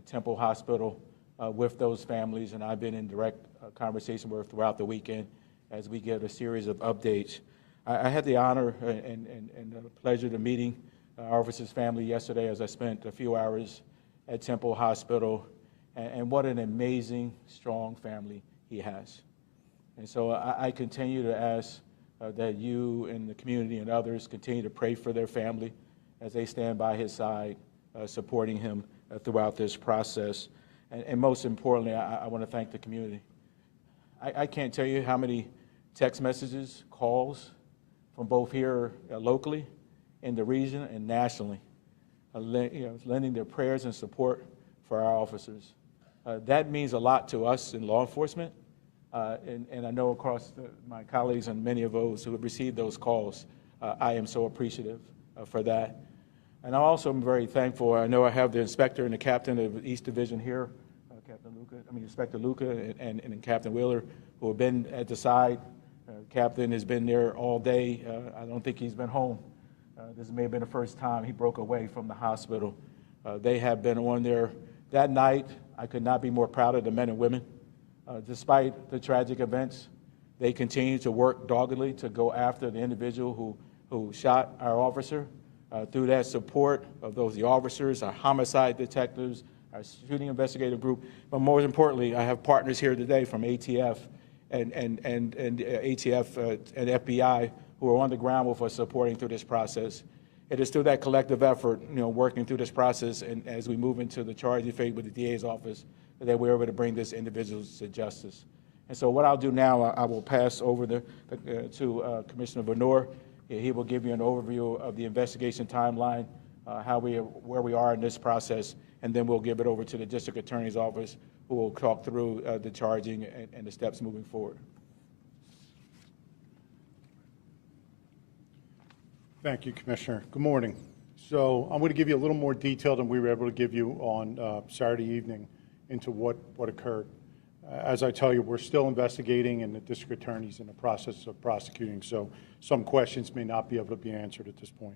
at Temple Hospital with those families, and I've been in direct conversation with throughout the weekend as we get a series of updates. I had the honor and the pleasure of meeting our officer's family yesterday as I spent a few hours at Temple Hospital, and what an amazing, strong family he has. And so I continue to ask that you and the community and others continue to pray for their family as they stand by his side, supporting him throughout this process. And most importantly, I want to thank the community. I can't tell you how many text messages, calls from both here locally, in the region, and nationally, lending their prayers and support for our officers. That means a lot to us in law enforcement, and I know across my colleagues and many of those who have received those calls, I am so appreciative for that. And I also am very thankful. I know I have the inspector and the captain of East Division here, Inspector Luca and Captain Wheeler, who have been at the side. Captain has been there all day. I don't think he's been home. This may have been the first time he broke away from the hospital. They have been on there. That night, I could not be more proud of the men and women. Despite the tragic events, they continue to work doggedly to go after the individual who shot our officer. Through that support of the officers, our homicide detectives, our shooting investigative group, but more importantly, I have partners here today from ATF and ATF and FBI who are on the ground with us supporting through this process. It is through that collective effort, working through this process, and as we move into the charging phase with the DA's office, that we're able to bring this individual to justice. And so what I'll do now, I will pass over to Commissioner Venor. He will give you an overview of the investigation timeline, where we are in this process, and then we'll give it over to the District Attorney's Office, who will talk through the charging and the steps moving forward. Thank you, Commissioner. Good morning. So I'm going to give you a little more detail than we were able to give you on Saturday evening into what occurred. As I tell you, we're still investigating, and the District Attorney's in the process of prosecuting, so some questions may not be able to be answered at this point.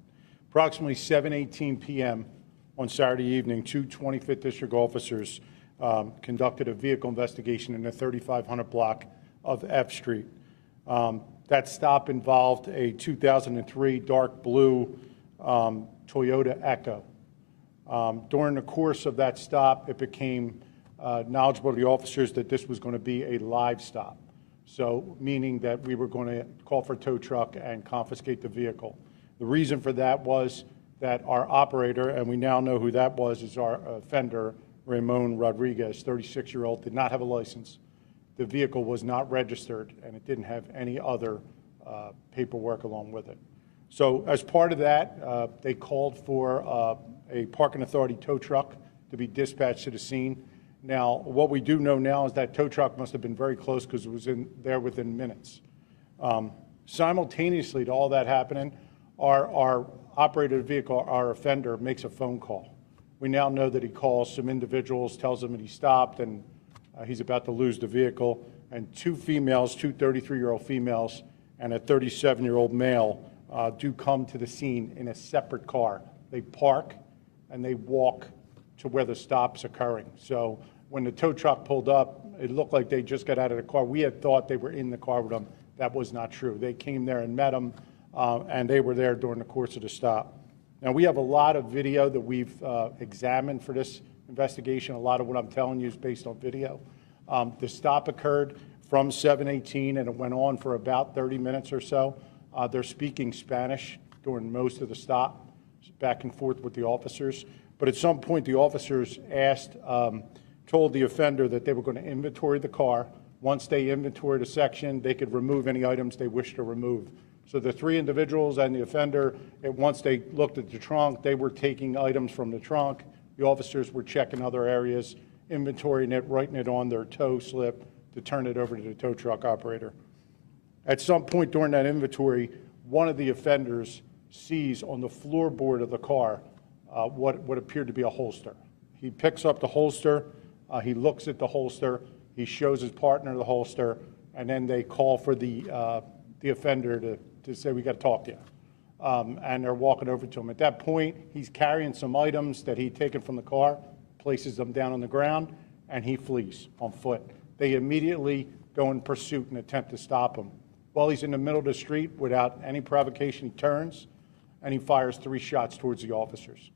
Approximately 7:18 p.m. on Saturday evening, two 25th District officers conducted a vehicle investigation in the 3500 block of F Street. That stop involved a 2003 dark blue Toyota Echo. During the course of that stop, it became knowledgeable to the officers that this was going to be a live stop, so meaning that we were going to call for a tow truck and confiscate the vehicle. The reason for that was that our operator, and we now know who that was, is our offender, Ramon Rodriguez, 36-year-old, did not have a license. The vehicle was not registered, and it didn't have any other paperwork along with it. So as part of that, they called for a parking authority tow truck to be dispatched to the scene. Now, what we do know now is that tow truck must have been very close because it was there within minutes. Simultaneously to all that happening, our operator of the vehicle, our offender, makes a phone call. We now know that he calls some individuals, tells them that he stopped and he's about to lose the vehicle, and two females, two 33-year-old females and a 37-year-old male do come to the scene in a separate car. They park and they walk to where the stop's occurring. So when the tow truck pulled up, it looked like they just got out of the car. We had thought they were in the car with them. That was not true. They came there and met them, and they were there during the course of the stop. Now, we have a lot of video that we've examined for this investigation. A lot of what I'm telling you is based on video. The stop occurred from 7:18, and it went on for about 30 minutes or so. They're speaking Spanish during most of the stop, back and forth with the officers. But at some point, the officers told the offender that they were going to inventory the car. Once they inventoried a section, they could remove any items they wished to remove. So the three individuals and the offender, once they looked at the trunk, they were taking items from the trunk. The officers were checking other areas, inventorying it, writing it on their tow slip to turn it over to the tow truck operator. At some point during that inventory, one of the offenders sees on the floorboard of the car what appeared to be a holster. He picks up the holster, he looks at the holster, he shows his partner the holster, and then they call for the offender to say, "We got to talk to you." And they're walking over to him. At that point, he's carrying some items that he'd taken from the car, places them down on the ground, and he flees on foot. They immediately go in pursuit and attempt to stop him. While he's in the middle of the street, without any provocation, he turns and he fires 3 shots towards the officers.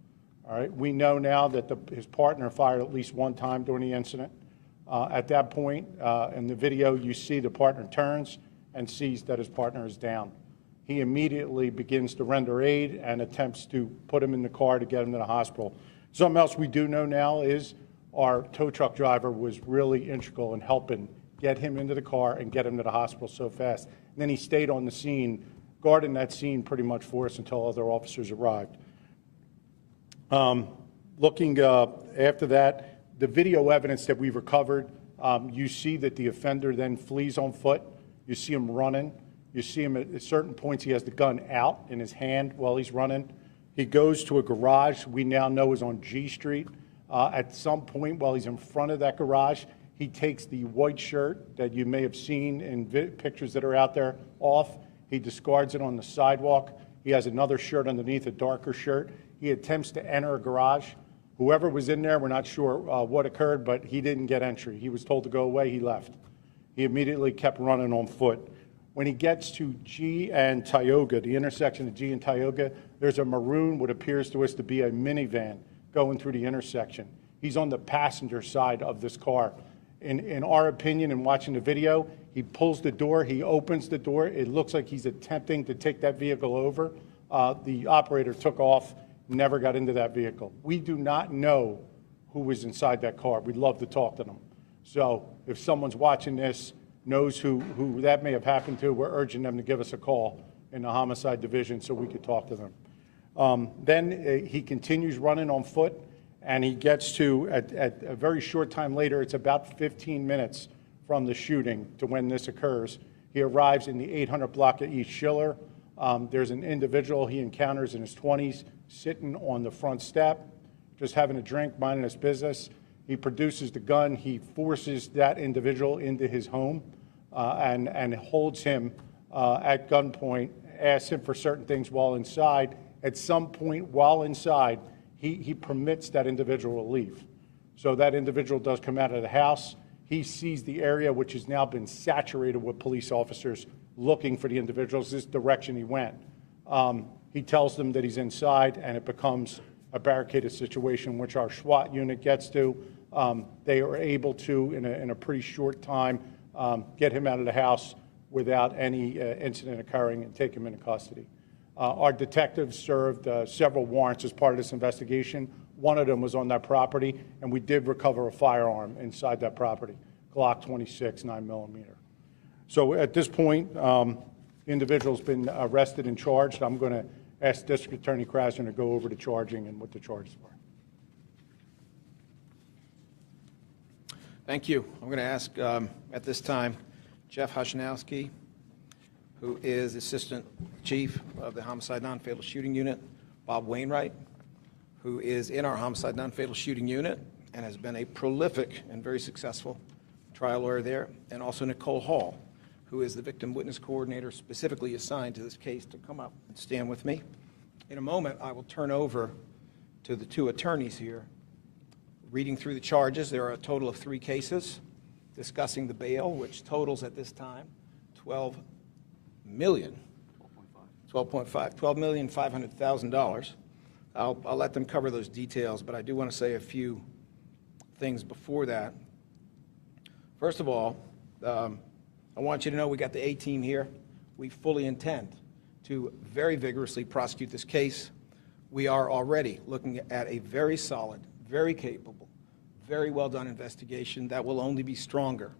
All right. We know now that his partner fired at least 1 time during the incident. At that point, in the video, you see the partner turns and sees that his partner is down. He immediately begins to render aid and attempts to put him in the car to get him to the hospital. Something else we do know now is our tow truck driver was really integral in helping get him into the car and get him to the hospital so fast. And then he stayed on the scene, guarding that scene pretty much for us until other officers arrived. Looking after that, the video evidence that we recovered, you see that the offender then flees on foot. You see him running. You see him at certain points, he has the gun out in his hand while he's running. He goes to a garage we now know is on G Street. At some point while he's in front of that garage, he takes the white shirt that you may have seen in pictures that are out there off. He discards it on the sidewalk. He has another shirt underneath, a darker shirt. He attempts to enter a garage. Whoever was in there, we're not sure what occurred, but he didn't get entry. He was told to go away. He left. He immediately kept running on foot. When he gets to G and Tioga, the intersection of G and Tioga, there's a maroon, what appears to us to be a minivan going through the intersection. He's on the passenger side of this car. In our opinion, in watching the video, he pulls the door, he opens the door. It looks like he's attempting to take that vehicle over. The operator took off, never got into that vehicle. We do not know who was inside that car. We'd love to talk to them. So if someone's watching this, knows who that may have happened to, we're urging them to give us a call in the homicide division so we could talk to them. Then he continues running on foot, and he gets to, at a very short time later, it's about 15 minutes from the shooting to when this occurs. He arrives in the 800 block of East Schiller. There's an individual he encounters in his 20s sitting on the front step, just having a drink, minding his business. He produces the gun. He forces that individual into his home and holds him at gunpoint, asks him for certain things while inside. At some point while inside, he permits that individual to leave. So that individual does come out of the house. He sees the area, which has now been saturated with police officers looking for the individuals, this direction he went. He tells them that he's inside, and it becomes a barricaded situation, which our SWAT unit gets to. They are able to, in a pretty short time, get him out of the house without any incident occurring and take him into custody. Our detectives served several warrants as part of this investigation. One of them was on that property, and we did recover a firearm inside that property, Glock 26 9mm. So at this point, the individual's been arrested and charged. I'm going to ask District Attorney Krasner to go over the charging and what the charges were. Thank you. I'm going to ask at this time Jeff Hoshanowski, who is Assistant Chief of the Homicide Non-Fatal Shooting Unit, Bob Wainwright, who is in our Homicide Non-Fatal Shooting Unit and has been a prolific and very successful trial lawyer there, and also Nicole Hall, who is the Victim Witness Coordinator specifically assigned to this case, to come up and stand with me. In a moment, I will turn over to the 2 attorneys here. Reading through the charges, there are a total of 3 cases, discussing the bail, which totals at this time $12,500,000. I'll let them cover those details, but I do want to say a few things before that. First of all, I want you to know we got the A team here. We fully intend to very vigorously prosecute this case. We are already looking at a very solid, very capable, very well done investigation that will only be stronger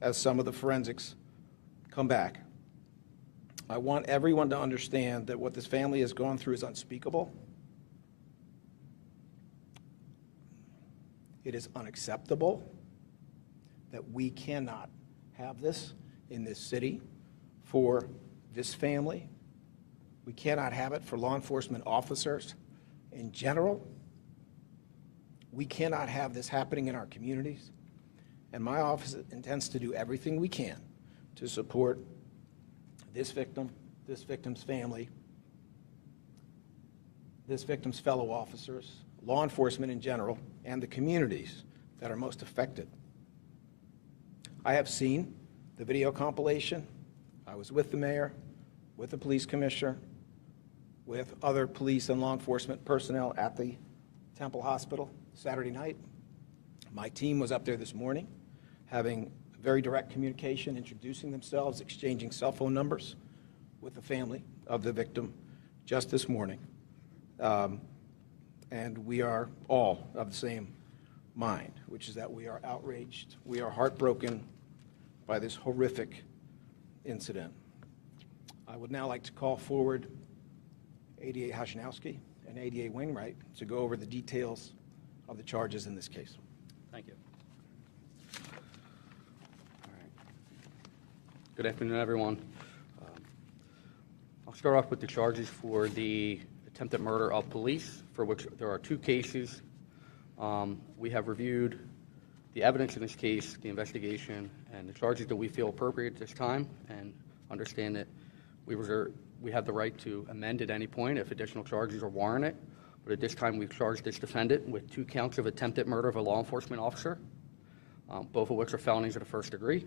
as some of the forensics come back. I want everyone to understand that what this family has gone through is unspeakable. It is unacceptable that we cannot have this in this city for this family. We cannot have it for law enforcement officers in general. We cannot have this happening in our communities. And my office intends to do everything we can to support this victim, this victim's family, this victim's fellow officers, law enforcement in general, and the communities that are most affected. I have seen the video compilation. I was with the mayor, with the police commissioner, with other police and law enforcement personnel at the Temple Hospital Saturday night. My team was up there this morning, having very direct communication, introducing themselves, exchanging cell phone numbers with the family of the victim just this morning. And we are all of the same mind, which is that we are outraged, we are heartbroken by this horrific incident. I would now like to call forward ADA Hoshnowski and ADA Wainwright to go over the details of the charges in this case. Thank you. All right. Good afternoon, everyone. I'll start off with the charges for the attempted murder of police, for which there are 2 cases. We have reviewed the evidence in this case, the investigation, and the charges that we feel appropriate at this time, and understand that we have the right to amend at any point if additional charges are warranted. But at this time, we've charged this defendant with 2 counts of attempted murder of a law enforcement officer, both of which are felonies of the first degree,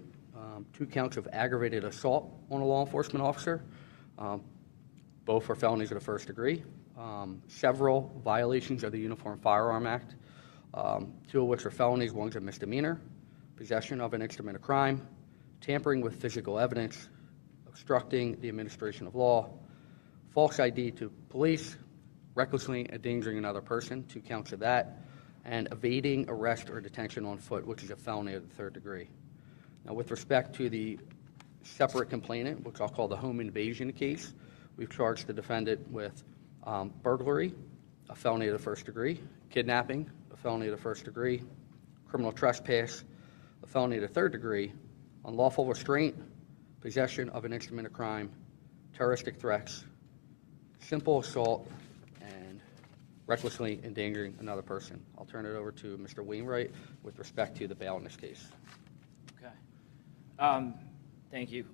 2 counts of aggravated assault on a law enforcement officer, both are felonies of the first degree, several violations of the Uniform Firearm Act, 2 of which are felonies, one's a misdemeanor, possession of an instrument of crime, tampering with physical evidence, obstructing the administration of law, false ID to police, recklessly endangering another person, 2 counts of that, and evading arrest or detention on foot, which is a felony of the 3rd degree. Now, with respect to the separate complainant, which I'll call the home invasion case, we've charged the defendant with burglary, a felony of the 1st degree, kidnapping, a felony of the 1st degree, criminal trespass, a felony of the 3rd degree, unlawful restraint, possession of an instrument of crime, terroristic threats, simple assault, and recklessly endangering another person. I'll turn it over to Mr. Wainwright with respect to the bail in this case. Okay. Thank you.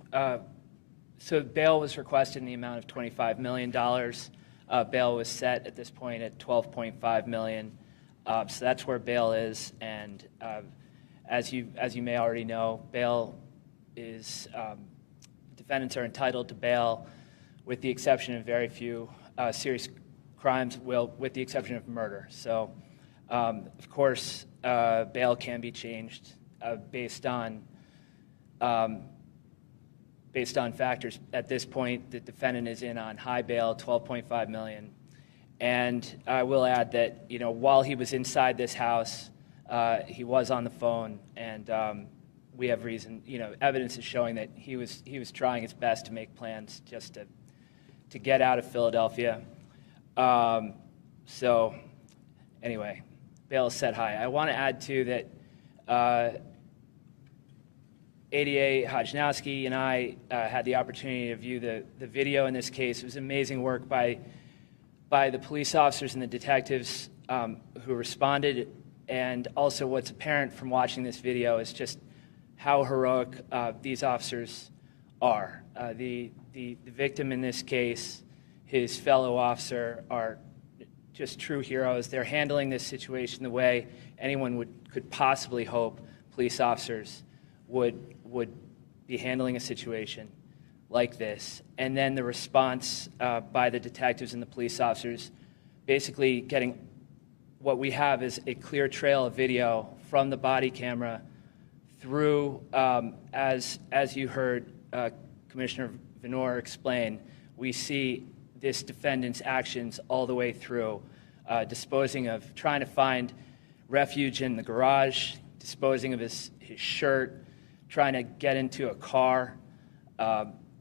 So bail was requested in the amount of $25 million. Bail was set at this point at $12.5 million. So that's where bail is. And as you may already know, bail is defendants are entitled to bail, with the exception of very few serious crimes, with the exception of murder. So, of course, bail can be changed based on factors. At this point, the defendant is in on high bail, $12.5 million. And I will add that, while he was inside this house, he was on the phone, and we have reason, evidence is showing that he was trying his best to make plans just to get out of Philadelphia. So anyway, bail is set high. I want to add too that ADA Hoshnowski and I had the opportunity to view the video in this case. It was amazing work by the police officers and the detectives who responded. And also what's apparent from watching this video is just how heroic these officers are. The victim in this case, his fellow officer, are just true heroes. They're handling this situation the way anyone could possibly hope police officers would be handling a situation like this. And then the response by the detectives and the police officers, basically getting what we have is a clear trail of video from the body camera through, as you heard Commissioner Venor explain, we see this defendant's actions all the way through, trying to find refuge in the garage, disposing of his shirt, trying to get into a car,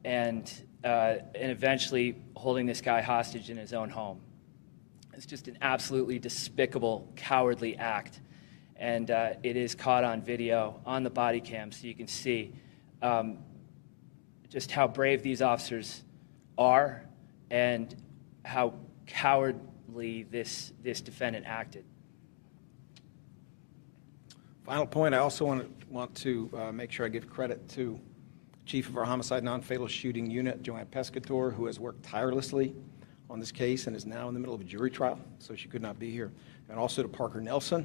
and eventually holding this guy hostage in his own home. It's just an absolutely despicable, cowardly act. And it is caught on video, on the body cam, so you can see just how brave these officers are and how cowardly this defendant acted. Final point, I also want to make sure I give credit to Chief of our Homicide Non-Fatal Shooting Unit, Joanne Pescator, who has worked tirelessly on this case and is now in the middle of a jury trial, so she could not be here and also to Parker Nelson,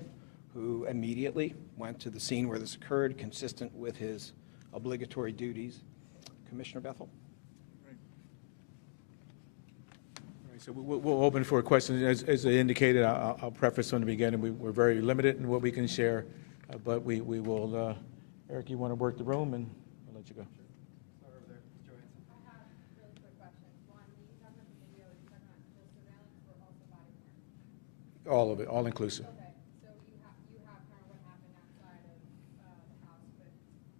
who immediately went to the scene where this occurred, consistent with his obligatory duties. Commissioner Bethel? All right, so we'll open for questions. As I indicated, I'll preface from the beginning, we're very limited in what we can share, but we will, Eric, you want to work the room, and I'll let you go. All of it, all inclusive. Okay, so you have kind of what happened outside of the house with the home invasion victim?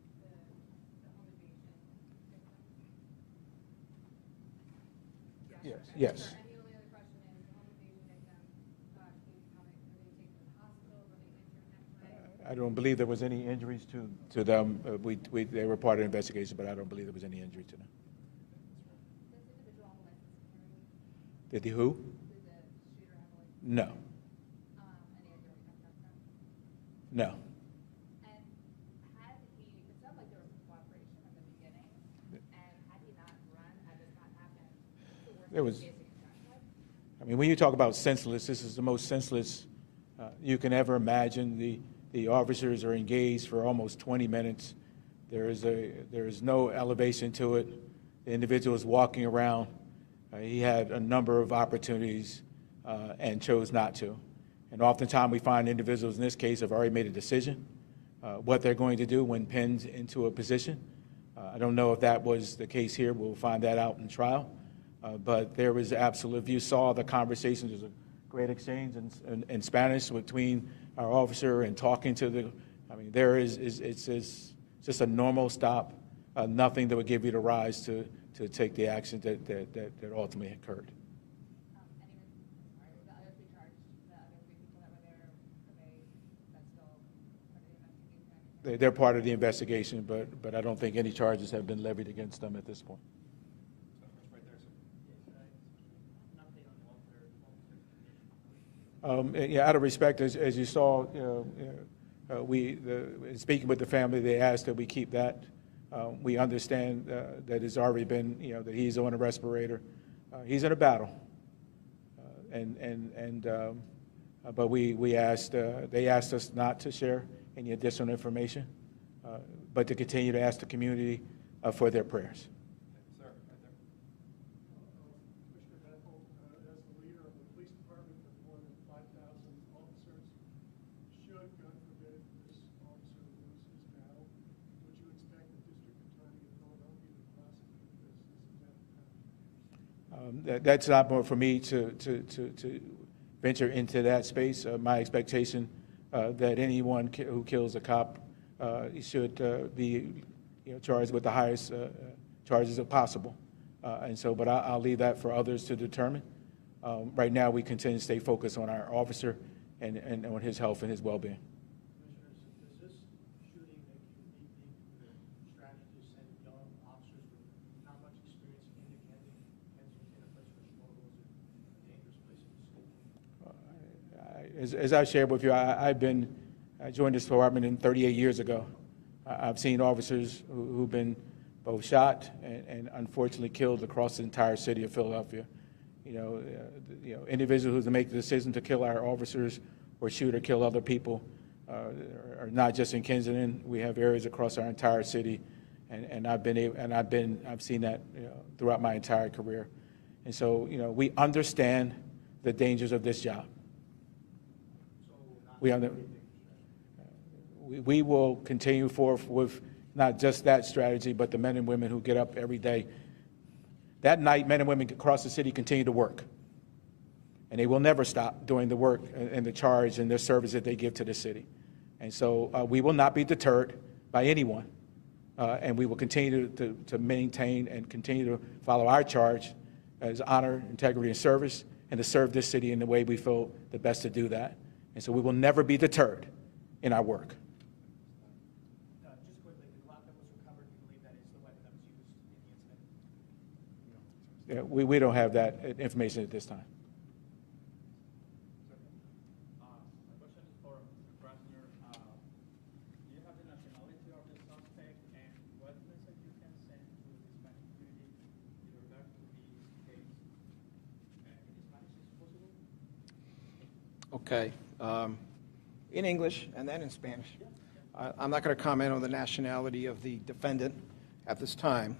Yes. Yes. Sure. And the only other question is, the home invasion victim, case, how they, were they taken to the hospital, were they injured in any way? I don't believe there was any injuries to them. They were part of the investigation, but I don't believe there was any injury to them. Does the individual have a license to carry? Did the who? Did the shooter have a license? No. Any idea where he got that from? No. And had he, it sounded like there was some cooperation at the beginning, and had he not run, had this not happened, the worst There was- case he could I mean, when you talk about senseless, this is the most senseless you can ever imagine. The officers are engaged for almost 20 minutes. There is no elevation to it. The individual is walking around. He had a number of opportunities and chose not to. And oftentimes we find individuals in this case have already made a decision what they're going to do when pinned into a position. I don't know if that was the case here. We'll find that out in trial. But there was absolute, if you saw the conversations, there's a great exchange in Spanish between our officer and talking to the, I mean, it's just a normal stop, nothing that would give you the rise to take the action that ultimately occurred. Sorry, the other three charged, the other three people that were there, that's still part of the investigation? They're part of the investigation, but I don't think any charges have been levied against them at this point. Yeah, out of respect, as you saw, in speaking with the family, they asked that we keep that. We understand that it's already been, that he's on a respirator. He's in a battle, but they asked us not to share any additional information, but to continue to ask the community for their prayers. Commissioner Bethel, as the leader of the police department with more than 5,000 officers, should, God forbid, this officer lose his battle, would you expect the district attorney of Philadelphia to prosecute this as a That's not more for me to venture into that space. My expectation that anyone who kills a cop should be charged with the highest charges as possible. But I'll leave that for others to determine. Right now, we continue to stay focused on our officer and on his health and his well-being. Commissioners, does this shooting make you rethink the strategy to send young officers with not much experience into Kensington, a place where struggle is a dangerous place in the city? As I shared with you, I joined this department 38 years ago. I've seen officers who've been both shot and unfortunately killed across the entire city of Philadelphia. Individuals who make the decision to kill our officers or shoot or kill other people are not just in Kensington. We have areas across our entire city, and I've seen that throughout my entire career. And so, we understand the dangers of this job. We will continue forth with not just that strategy, but the men and women who get up every day. That night, men and women across the city continue to work. And they will never stop doing the work and the charge and the service that they give to the city. And so we will not be deterred by anyone. And we will continue to maintain and continue to follow our charge as honor, integrity, and service, and to serve this city in the way we feel the best to do that. And so we will never be deterred in our work. Just quickly, the Glock that was recovered, you believe that is the weapon that was used in the incident? We don't have that information at this time. My question is for Mr. Krasner. Do you have the nationality of the suspect, and what message you can send to the Hispanic community in regard to this case? In Spanish, is it possible? Okay. in English and then in Spanish. I'm not going to comment on the nationality of the defendant at this time,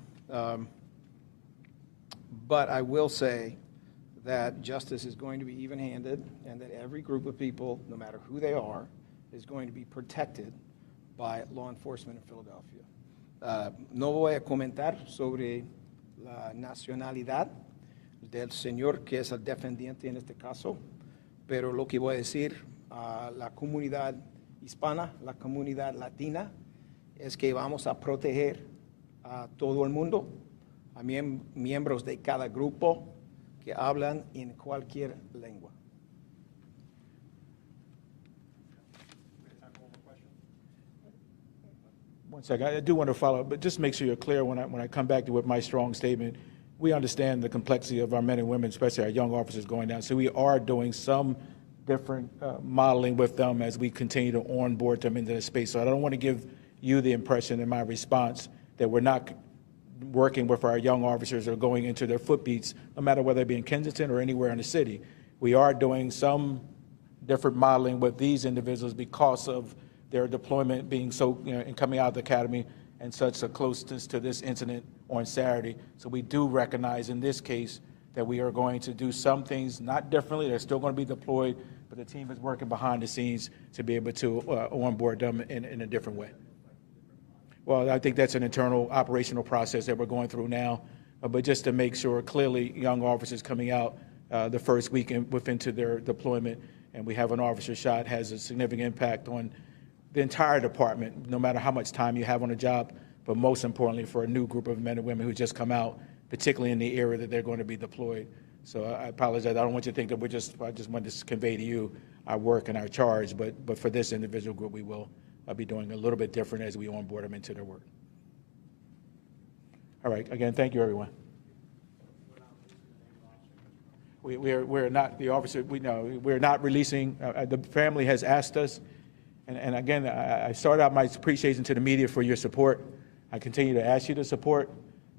but I will say that justice is going to be even-handed and that every group of people, no matter who they are, is going to be protected by law enforcement in Philadelphia. No voy a comentar sobre la nacionalidad del señor que es el defendiente en este caso, pero lo que voy a decir a la comunidad hispana, la comunidad latina, es que vamos a proteger a todo el mundo, a miembros de cada grupo que hablan en cualquier lengua. One second, I do want to follow up, but just make sure you're clear when I come back to with my strong statement. We understand the complexity of our men and women, especially our young officers going down. So we are doing some different modeling with them as we continue to onboard them into the space. So I don't want to give you the impression in my response that we're not working with our young officers or going into their footbeats, no matter whether it be in Kensington or anywhere in the city. We are doing some different modeling with these individuals because of their deployment being so, and coming out of the academy and such a closeness to this incident on Saturday. So we do recognize in this case that we are going to do some things not differently. They're still going to be deployed, but the team is working behind the scenes to be able to onboard them in a different way. Well, I think that's an internal operational process that we're going through now, but just to make sure clearly young officers coming out the first week into their deployment, and we have an officer shot, has a significant impact on the entire department, no matter how much time you have on the job, but most importantly for a new group of men and women who just come out, particularly in the area that they're going to be deployed. So I apologize. I don't want you to think that I just wanted to convey to you our work and our charge, but for this individual group, we will be doing a little bit different as we onboard them into their work. All right. Again, thank you, everyone. We're not, the officer, we're not releasing, the family has asked us, and again, I started out my appreciation to the media for your support. I continue to ask you to support.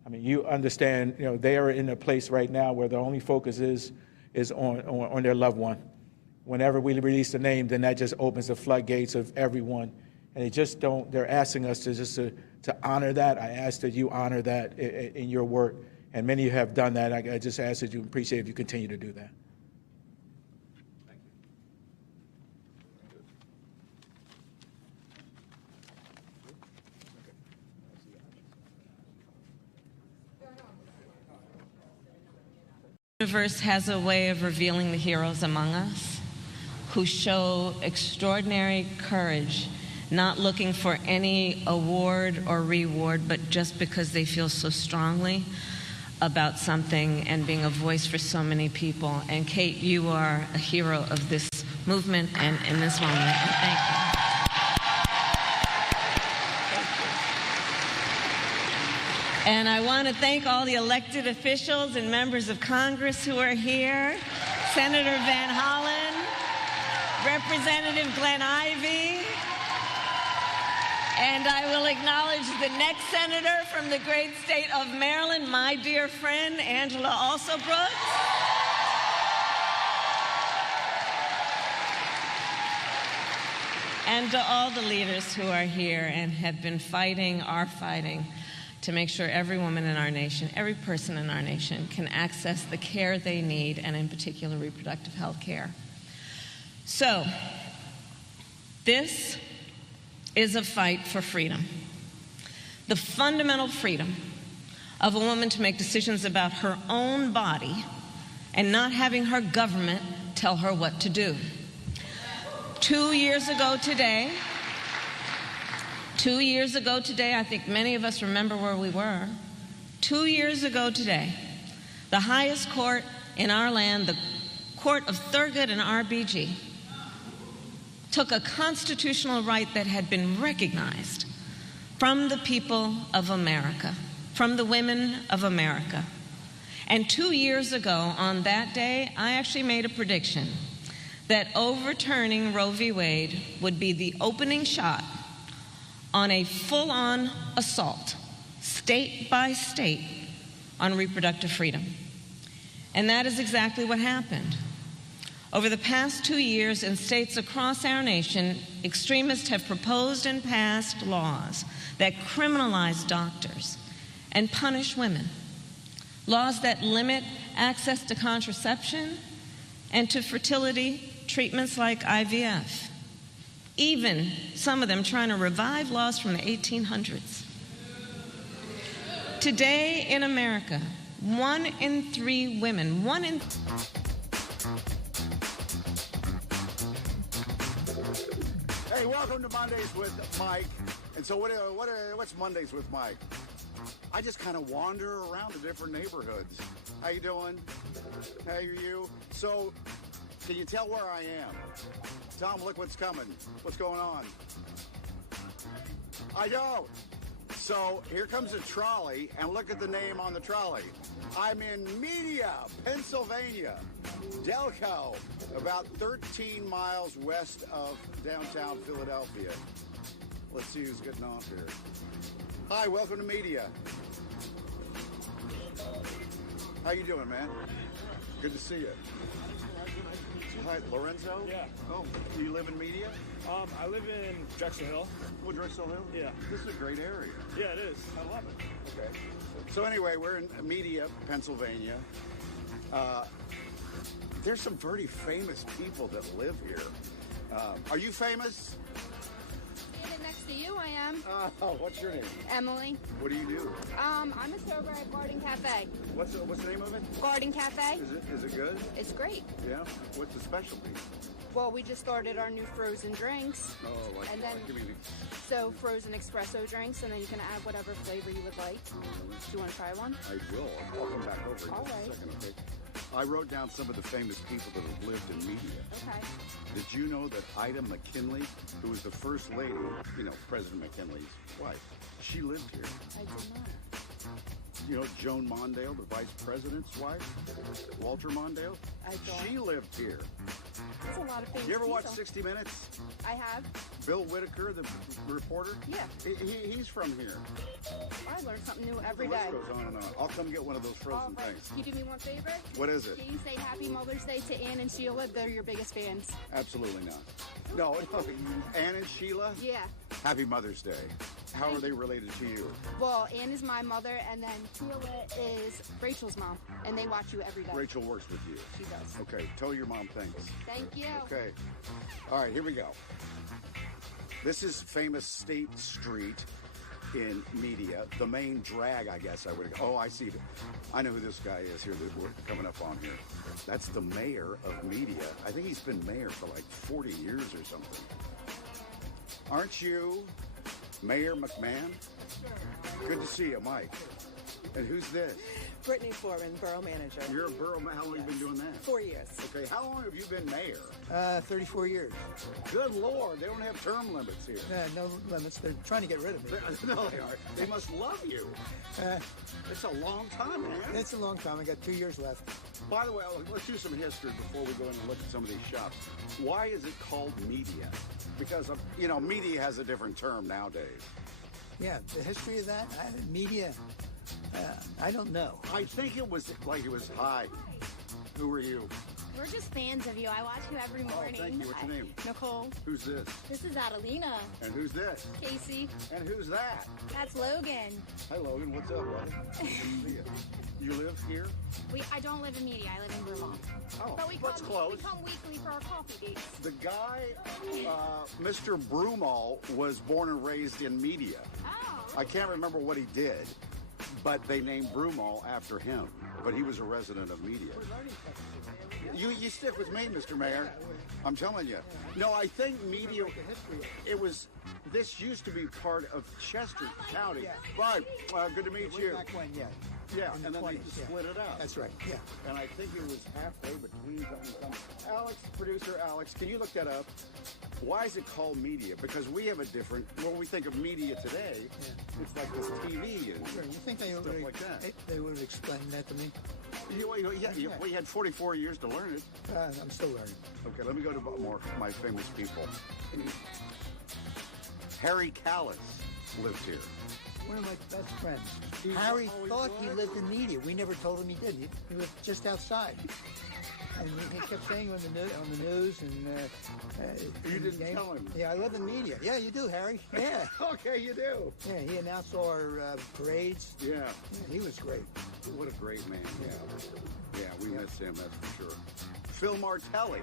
I mean, you understand, they are in a place right now where the only focus is on their loved one. Whenever we release the name, then that just opens the floodgates of everyone. And they just don't, they're asking us to honor that. I ask that you honor that in your work. And many of you have done that. I just ask that you appreciate if you continue to do that. The universe has a way of revealing the heroes among us who show extraordinary courage, not looking for any award or reward, but just because they feel so strongly about something and being a voice for so many people. And Kate, you are a hero of this movement and in this moment. And thank you. And I want to thank all the elected officials and members of Congress who are here, Senator Van Hollen, Representative Glenn Ivey, and I will acknowledge the next senator from the great state of Maryland, my dear friend, Angela Alsobrooks. And to all the leaders who are here and have been fighting, are fighting, to make sure every woman in our nation, every person in our nation can access the care they need, and in particular reproductive health care. So, this is a fight for freedom. The fundamental freedom of a woman to make decisions about her own body and not having her government tell her what to do. 2 years ago today, I think many of us remember where we were. 2 years ago today, the highest court in our land, the Court of Thurgood and RBG, took a constitutional right that had been recognized from the people of America, from the women of America. And 2 years ago, on that day, I actually made a prediction that overturning Roe v. Wade would be the opening shot on a full-on assault, state by state, on reproductive freedom. And that is exactly what happened. Over the past 2 years, in states across our nation, extremists have proposed and passed laws that criminalize doctors and punish women. Laws that limit access to contraception and to fertility treatments like IVF. Even some of them trying to revive laws from the 1800s. Today in America, 1 in 3 women, Hey, welcome to Mondays with Mike. And so what's Mondays with Mike? I just kind of wander around the different neighborhoods. How you doing? How are you? So, can you tell where I am? Tom, look what's coming. What's going on? I don't. So, here comes a trolley, and look at the name on the trolley. I'm in Media, Pennsylvania. Delco, about 13 miles west of downtown Philadelphia. Let's see who's getting off here. Hi, welcome to Media. How you doing, man? Good to see you. Hi, Lorenzo? Yeah. Oh, you live in Media? I live in Drexel Hill. Well, Drexel Hill? Yeah. This is a great area. Yeah, it is. I love it. Okay. So anyway, we're in Media, Pennsylvania. There's some very famous people that live here. Are you famous? Standing next to you, I am. Oh, what's your name? Emily. What do you do? I'm a server at Garden Cafe. What's the name of it? Garden Cafe. Is it good? It's great. Yeah. What's the specialty? Well, we just started our new frozen drinks. Oh, like, And then- give me So frozen espresso drinks, and then you can add whatever flavor you would like. Do you want to try one? I will. I'll come back over in All just right. a second, okay? I wrote down some of the famous people that have lived in Media. Okay. Did you know that Ida McKinley, who was the first lady, President McKinley's wife, she lived here? I did not. You know Joan Mondale, the vice president's wife? Walter Mondale? I don't. She lived here. That's a lot of famous You ever watch people. 60 Minutes? I have. Bill Whitaker, the reporter? Yeah. He's from here. I learn something new every The list day. goes on and on. I'll come get one of those All frozen right. things. Can you do me one favor? What is it? Can you say Happy Mother's Day to Ann and Sheila? They're your biggest fans. Absolutely not. No, Ann and Sheila, Yeah. happy Mother's Day. How are they related to you? Well, Ann is my mother, and then Sheila is Rachel's mom, and they watch you every day. Rachel works with you. She does. Okay, tell your mom thanks. Thank you. Okay. All right, here we go. This is famous State Street in Media. The main drag, I guess I would. Oh, I see. I know who this guy is here that we're coming up on here. That's the mayor of Media. I think he's been mayor for like 40 years or something. Aren't you Mayor McMahon? Good to see you, Mike. And who's this? Brittany Foreman, Borough Manager. You're a borough. How long have you been doing that? 4 years. Okay, how long have you been mayor? 34 years. Good Lord, they don't have term limits here. No limits. They're trying to get rid of me. No, they are. They must love you. It's a long time, man. It's a long time. I got 2 years left. By the way, let's do some history before we go in and look at some of these shops. Why is it called Media? Because, media has a different term nowadays. Yeah, the history of that, media, I don't know. I think it was hi. Who are you? We're just fans of you. I watch you every morning. Oh, thank you. What's your name? Nicole. Who's this? This is Adelina. And who's this? Casey. And who's that? That's Logan. Hi, Logan. What's up, brother? Good to see you. You live here? I don't live in Media. I live in Vermont. Oh, But we that's come, close. We come weekly for our coffee dates. The guy, Mr. Broomall, was born and raised in Media. Oh. I can't remember what he did, but they named Broomall after him. But he was a resident of Media. You stick with me, Mr. Mayor. I'm telling you. No, I think Media, this used to be part of Chester County. Right. Good to meet you. Back when, yeah. Yeah, In and the then 20s, they just yeah. split it up. That's right, yeah. And I think it was halfway between something. Alex, producer Alex, can you look that up? Why is it called Media? Because we have a different, when we think of media today, it's like this TV and Sure, you think they stuff would like that. they would have explained that to me? We had 44 years to learn it. I'm still learning. Okay, let me go to more my famous people. Harry Callis lived here. One of my best friends. He's Harry always thought he was? lived in Media. We never told him he did. He lived just outside. And he kept saying on the news, and You didn't tell him. Yeah, I live in media. Yeah, you do, Harry. Yeah. Okay, you do. Yeah, he announced all our parades. Yeah. Yeah, he was great. What a great man. Yeah, we miss him, that's for sure. Phil Martelli.